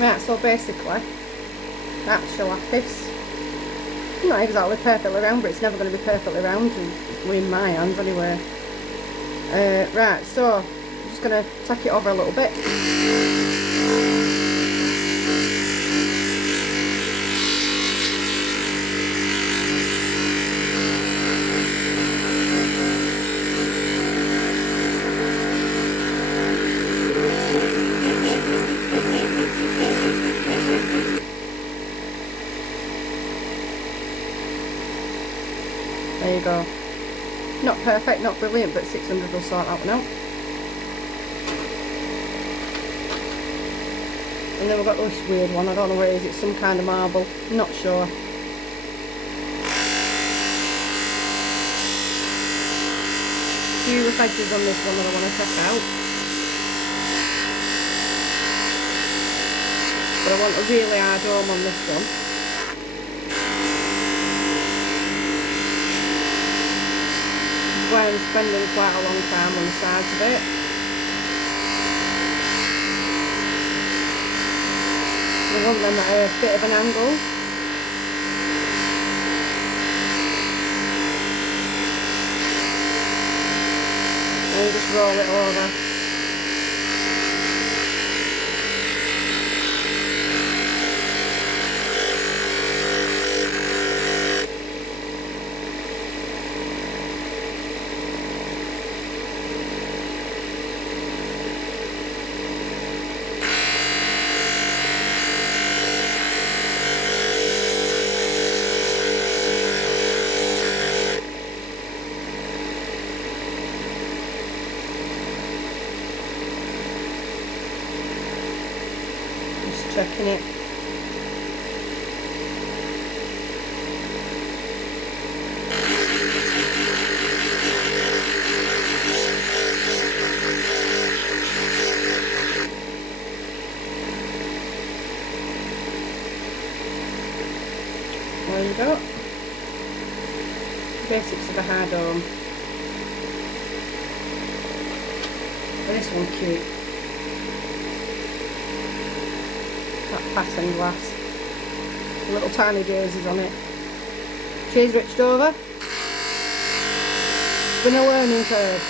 Right, so basically, that's your lapis. Not exactly perfectly round, but it's never going to be perfectly round in my hands anyway. Right, so I'm just going to tack it over a little bit. There you go. Not perfect, not brilliant, but 600 will sort that one out. And then we've got this weird one, I don't know what it is, it's some kind of marble, I'm not sure. A few rough edges on this one that I want to check out. But I want a really hard dome on this one. Where I'm spending quite a long time on the sides of it. I want them at a bit of an angle. And just roll it over. Checking it. There you go. Basics of a hard dome. This one cute. That pattern glass. Little tiny daisies on it. Cheese Rich Dover. Vanilla onion curd.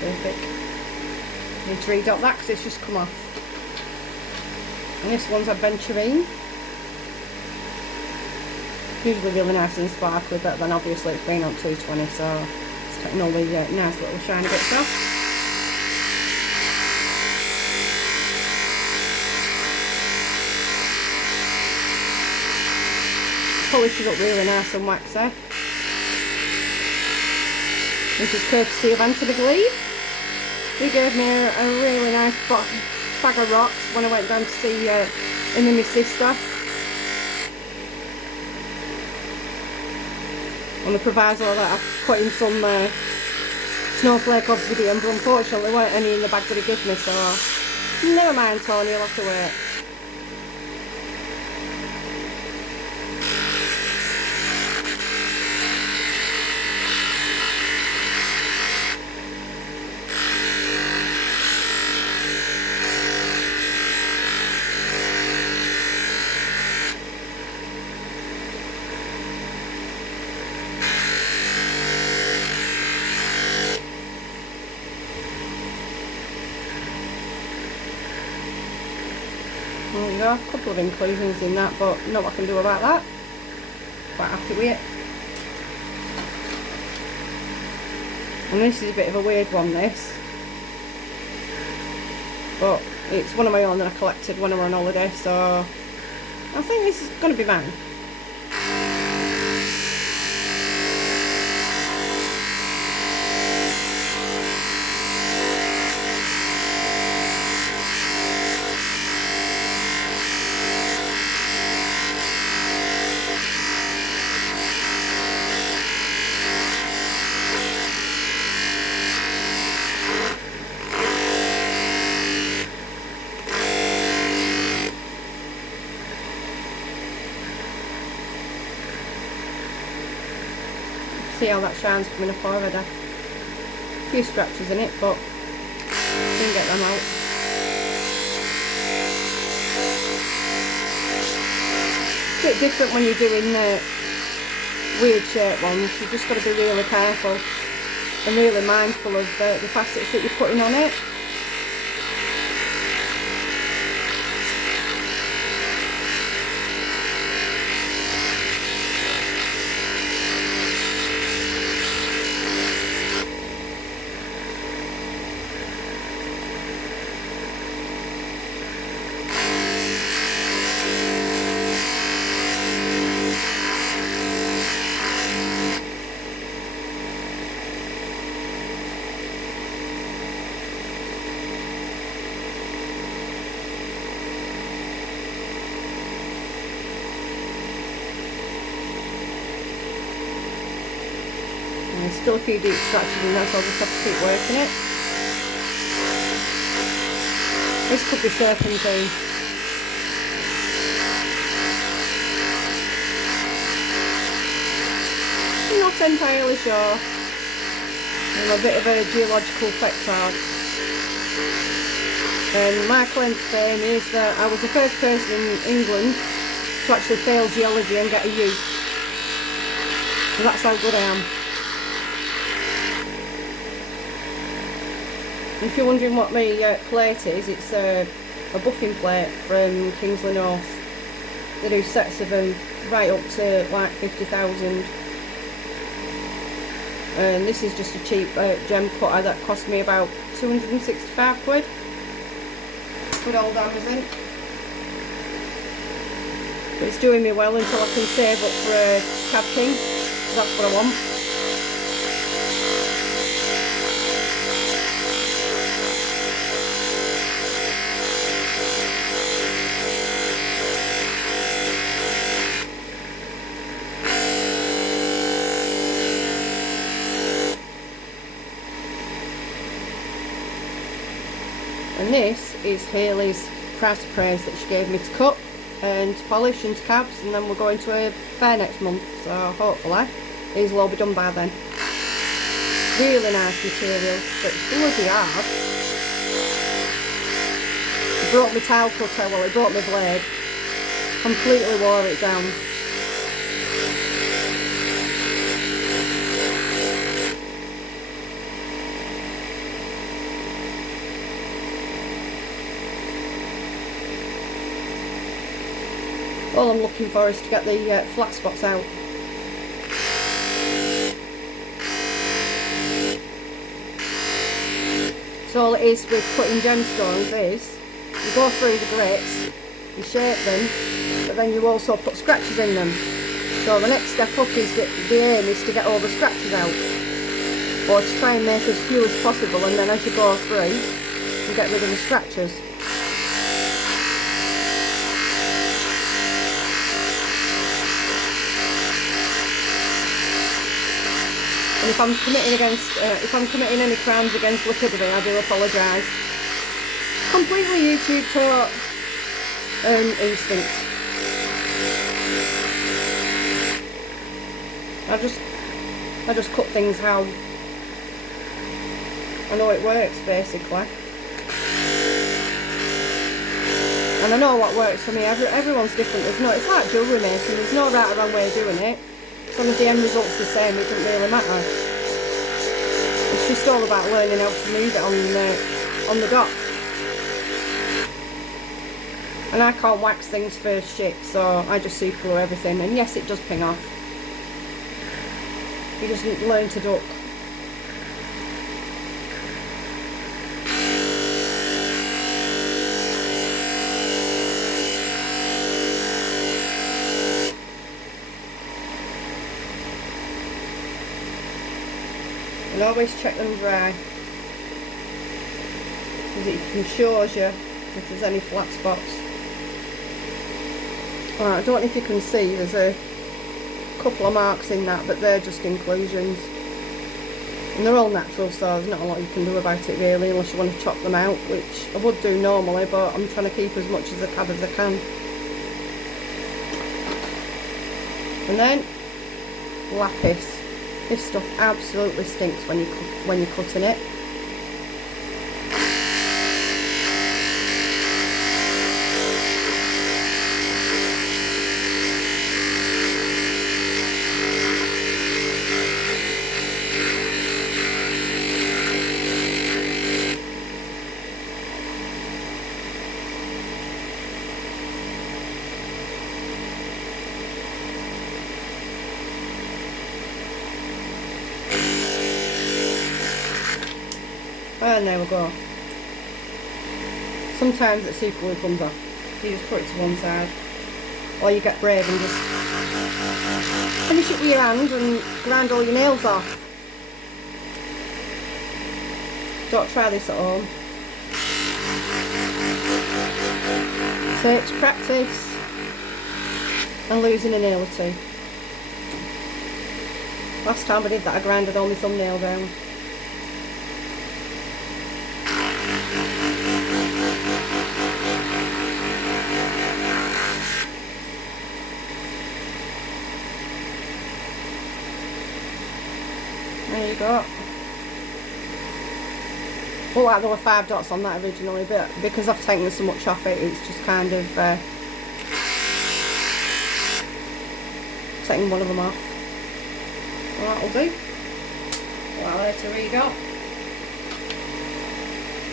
Perfect. Need to redot that because it's just come off. And this one's adventurine. Usually really nice and sparkly, but then obviously it's been on 220, so it's taking all the nice little shiny bits off. Polishes up really nice and waxy. This is courtesy of invariably. He gave me a really nice bag of rocks when I went down to see him and my sister. On the proviso that I put in some snowflake obsidian, but unfortunately there weren't any in the bag that he gave me, so never mind Tony, you'll have to wait. There you go, a couple of inclusions in that, but not what I can do about that. Quite happy with it. And this is a bit of a weird one, this. But it's one of my own that I collected when I were on holiday, so I think this is going to be mine. see how that shine's coming up already. A few scratches in it, but I can get them out. It's a bit different when you're doing weird shaped ones. You've just got to be really careful and really mindful of the facets that you're putting on it. There's still a few deep scratches in there, so I'll just have to keep working it. This could be serpentine. I'm not entirely sure. I'm a bit of a geological petard. And my claim to fame is that I was the first person in England to actually fail geology and get a U. So that's how good I am. If you're wondering what my plate is, it's a buffing plate from Kingsley North. They do sets of them right up to like 50,000. And this is just a cheap gem cutter that cost me about 265 quid. Good old Amazon. But it's doing me well until I can save up for a Cab King. That's what I want. And this is Hayley's price of praise that she gave me to cut and to polish and to cabs, and then we're going to a fair next month, so hopefully these will all be done by then. Really nice material, but it's bloody hard. It broke my tile cutter, well it broke my blade, completely wore it down. All I'm looking for is to get the flat spots out. So all it is with cutting gemstones is, you go through the grits, you shape them, but then you also put scratches in them. So the next step up is that the aim is to get all the scratches out, or to try and make as few as possible, and then as you go through, you get rid of the scratches. And if I'm committing any crimes against lapidary, I do apologise. Completely YouTube taught instinct. I just cut things how I know it works, basically. And I know what works for me. Everyone's different. It's like jewellery making. There's no right or wrong way of doing it. As long as the end result's the same, it doesn't really matter. It's just all about learning how to move it on the dot. And I can't wax things for shit, so I just super glue everything. And yes, it does ping off. You just learn to duck. And always check them dry, because it shows you if there's any flat spots. Right, I don't know if you can see, there's a couple of marks in that, but they're just inclusions. And they're all natural, so there's not a lot you can do about it really, unless you want to chop them out, which I would do normally, but I'm trying to keep as much as I can. And then lapis. This stuff absolutely stinks when you're cutting it. And there we go. Sometimes it super glue comes off. You just put it to one side. Or you get brave and just finish it with your hand and grind all your nails off. Don't try this at home. Takes practice and losing a nail or two. Last time I did that I grinded all my thumbnail down. There you go. Oh, there were 5 dots on that originally, but because I've taken so much off it, it's just kind of taking one of them off. Well, that'll do. Well, there to read up.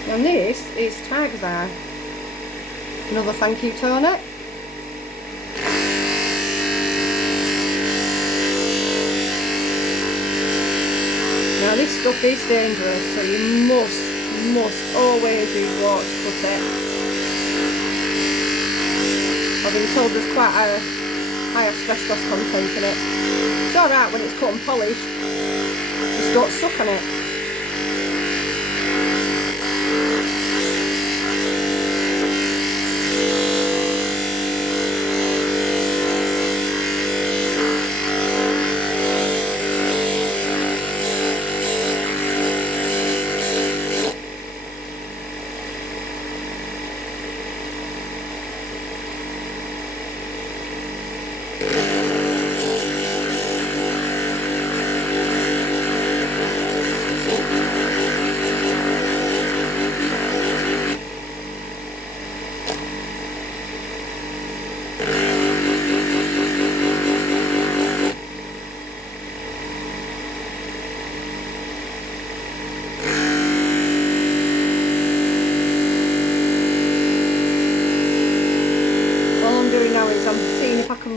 And this is Tiger's Eye. Another thank you toner. Now this stuff is dangerous, so you must always use water to cut it. I've been told there's quite a high asbestos content in it. It's alright when it's cut and polished, just don't suck on it.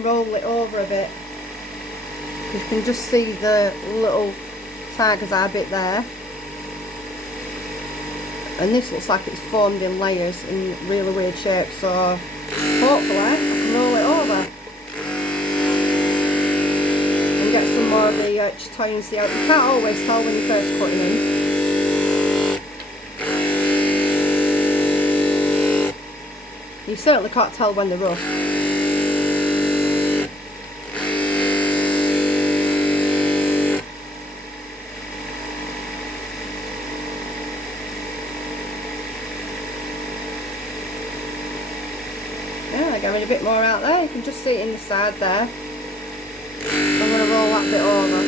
Roll it over a bit. You can just see the little Tiger's Eye bit there, and this looks like it's formed in layers in really weird shapes, so hopefully I can roll it over and get some more of the chatoyancy out. You can't always tell when you're first cutting in. You certainly can't tell when they're rough. Getting a bit more out there, you can just see it in the side there. I'm going to roll that bit over.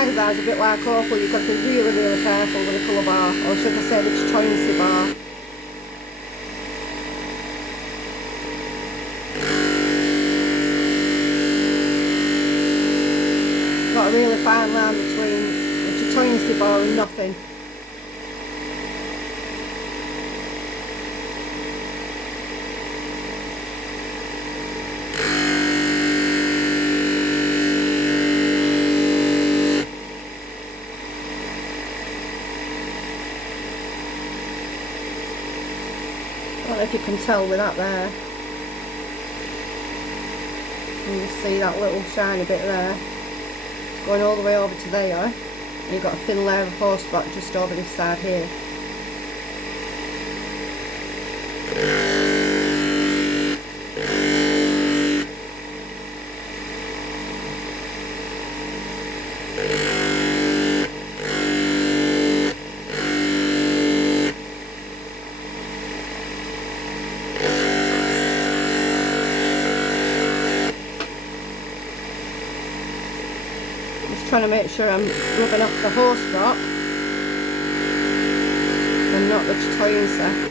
tiger's eye is a bit like awful. You've got to be really, really careful with the colour bar, or should I say the chatoyancy bar. Got a really fine line between the chatoyancy bar and nothing. I don't know if you can tell with that there. You can see that little shiny bit there. It's going all the way over to there. And you've got a thin layer of horse black just over this side here. Trying to make sure I'm rubbing off the horse drop and not the chatoyancy.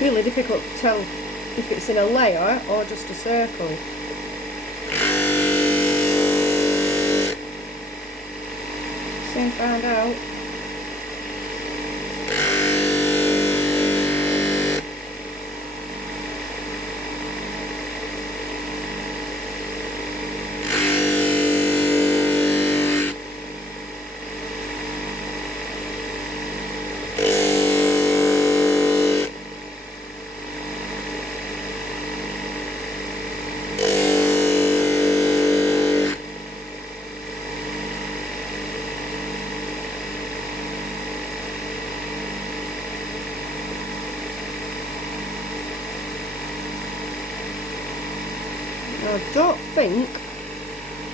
Really difficult to tell if it's in a layer or just a circle. Soon find out.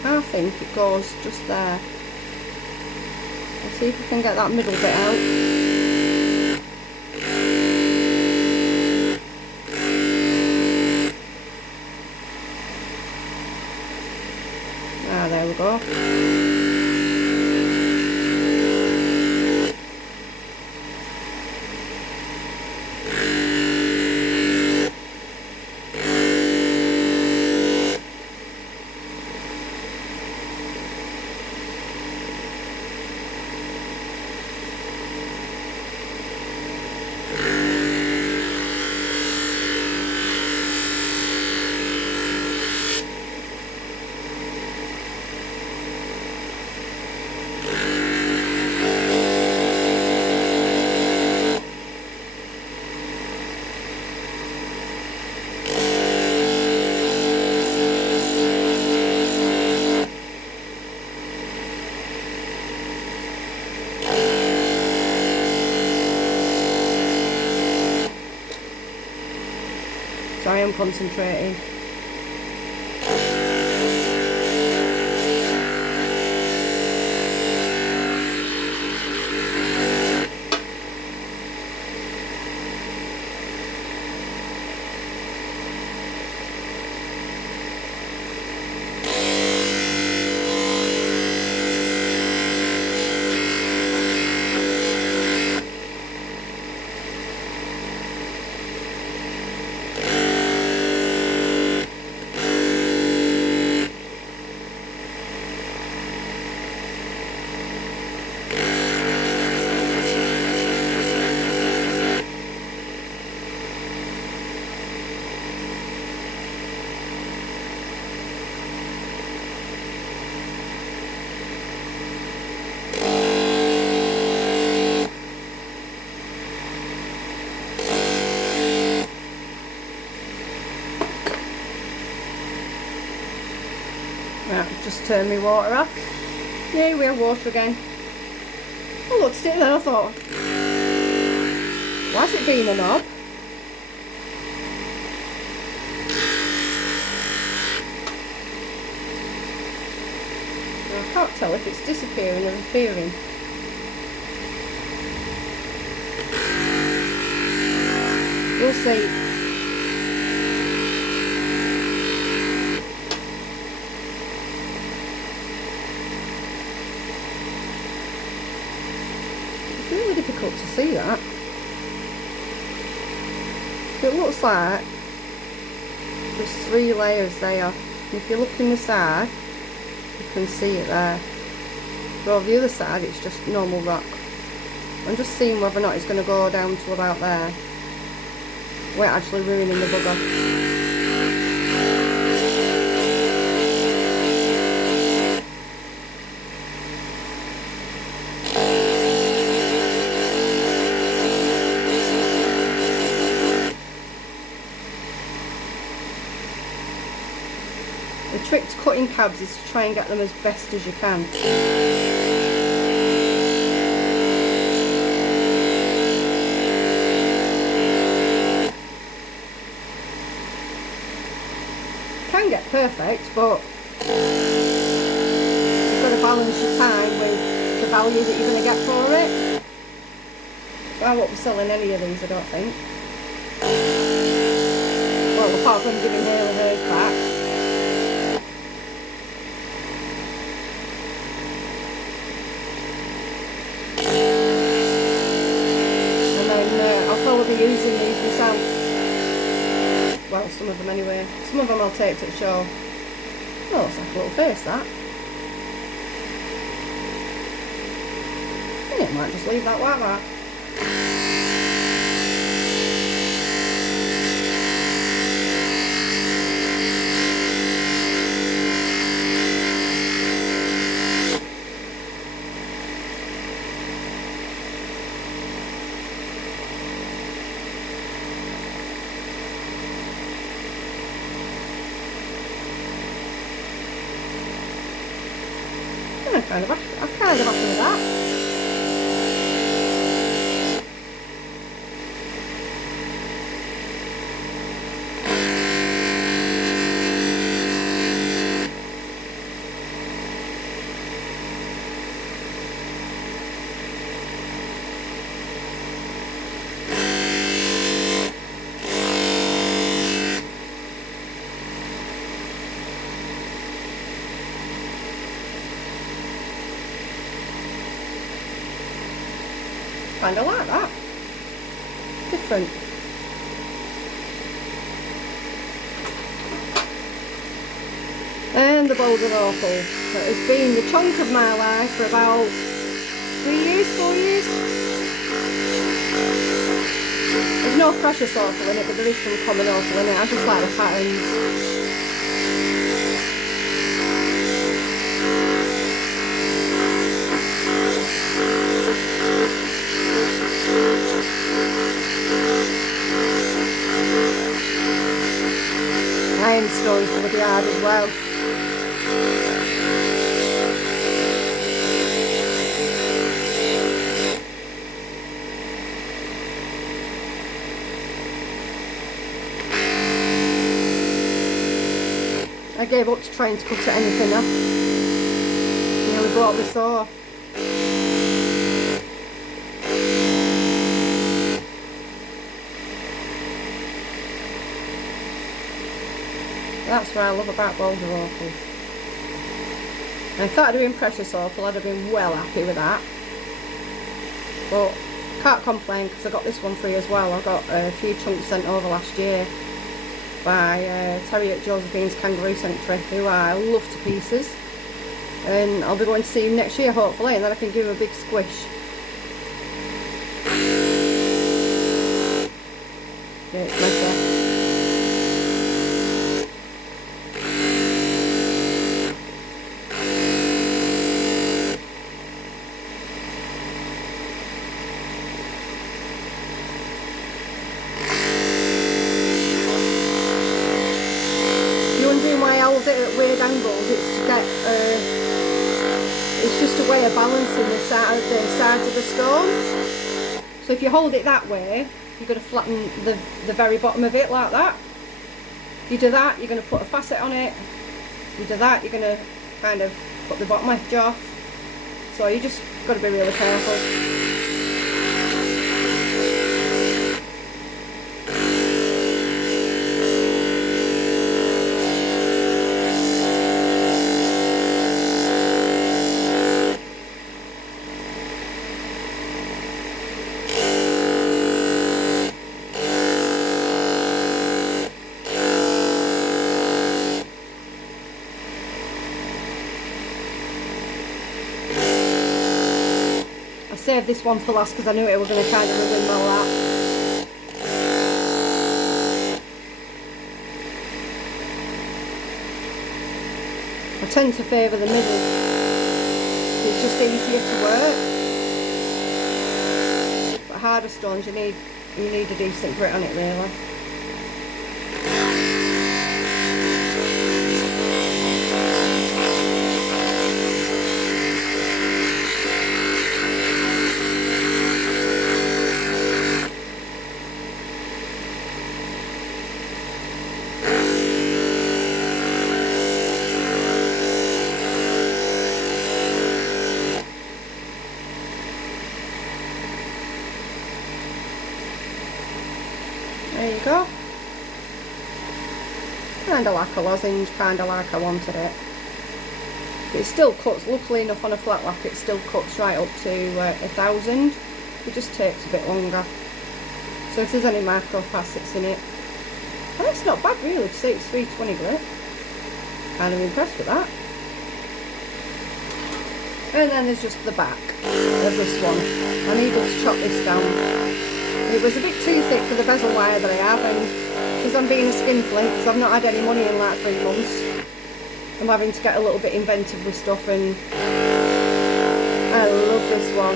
I think it goes just there. Let's see if we can get that middle bit out. Ah, there we go. So I am concentrating. Right, just turn my water off. Yeah, we have water again. I looked at it and I thought, why's it being a knob? I can't tell if it's disappearing or appearing. We'll see. It's really difficult to see that. It looks like there's 3 layers there. If you look in the side, you can see it there. But on the other side, it's just normal rock. I'm just seeing whether or not it's going to go down to about there, without actually ruining the bugger. The trick to cutting cabs is to try and get them as best as you can. Can get perfect, but you've got to balance your time with the value that you're going to get for it. I won't be selling any of these, I don't think. Well, apart from giving Haley hers back. And then I'll probably be using these myself. Well, some of them anyway. Some of them I'll take to the show. Oh, looks like a little face, that. I think I might just leave that like that. I'm kind of happy with that. Kind of like that. Different. And the boulder opal that has been the chunk of my life for about 3 years, 4 years. There's no precious opal in it, but there is some common opal in it. I just like the patterns. Ironstone's bloody hard as well. I gave up to trying to cut any thinner. Nearly brought my saw. That's what I love about boulder opal. And if I'd have been precious opal, I'd have been well happy with that. But can't complain because I got this one free as well. I got a few chunks sent over last year by Terry at Josephine's Kangaroo Sanctuary, who I love to pieces. And I'll be going to see him next year hopefully, and then I can give him a big squish. Yeah, it's messy. Why I was at weird right angles, it's to get it's just a way of balancing the sides of the stone. So if you hold it that way, you're going to flatten the very bottom of it like that. If you do that, you're going to put a facet on it. If you do that, you're going to kind of put the bottom edge off. So you just got to be really careful. Saved this one for last because I knew it was going to kind of ruin all that. I tend to favour the middle. It's just easier to work. But harder stones, you need a decent grit on it really. There you go. Kinda like a lozenge, kinda like I wanted it. It still cuts, luckily enough on a flat lap, it still cuts right up to 1000. It just takes a bit longer. So if there's any micro facets in it, well, that's not bad really to see it's 320 grit. Kind of impressed with that. And then there's just the back of this one. I needed to chop this down. It was a bit too thick for the bezel wire that I have, and because I'm being a skinflint, because I've not had any money in like 3 months, I'm having to get a little bit inventive with stuff, and I love this one.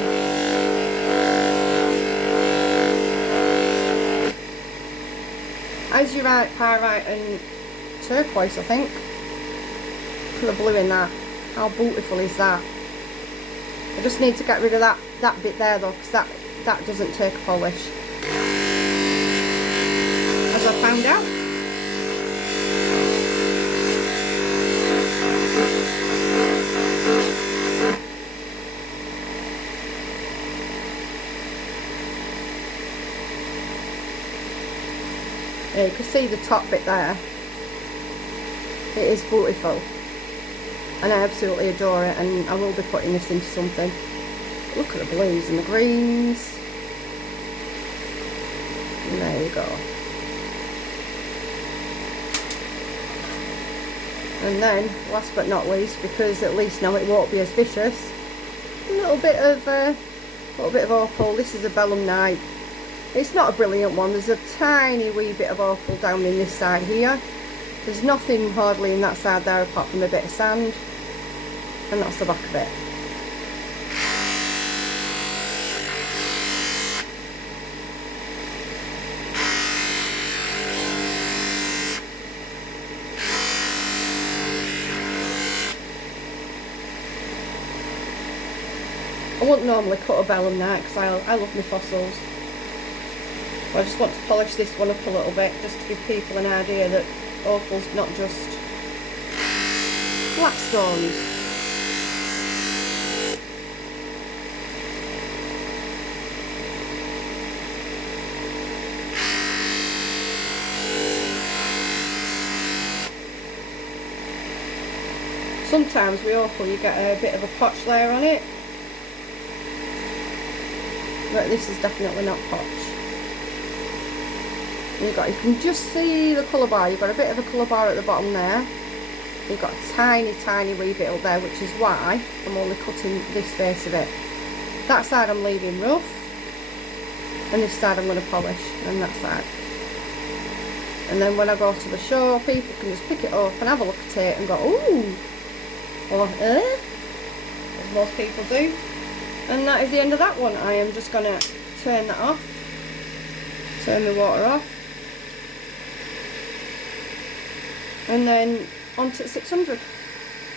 Azurite, pyrite and turquoise, I think. Put the blue in that. How beautiful is that? I just need to get rid of that bit there though, because that doesn't take a polish, as I found out. Yeah, you can see the top bit there. It is beautiful and I absolutely adore it, and I will be putting this into something. Look at the blues and the greens. And there you go. And then, last but not least, because at least now it won't be as vicious, a little bit of opal. This is a vellum night. It's not a brilliant one. There's a tiny wee bit of opal down in this side here. There's nothing hardly in that side there apart from a bit of sand, and that's the back of it. I wouldn't normally cut a vellum knife because I love my fossils. But I just want to polish this one up a little bit just to give people an idea that opal's not just black stones. Sometimes with opal you get a bit of a potch layer on it. But this is definitely not potch. You can just see the colour bar. You've got a bit of a colour bar at the bottom there. You've got a tiny wee bit up there, which is why I'm only cutting this face of it. That side I'm leaving rough, and this side I'm going to polish, and that side. And then when I go to the show, people can just pick it up and have a look at it and go, ooh, or as most people do. And that is the end of that one. I am just going to turn that off, turn the water off, and then on to 600.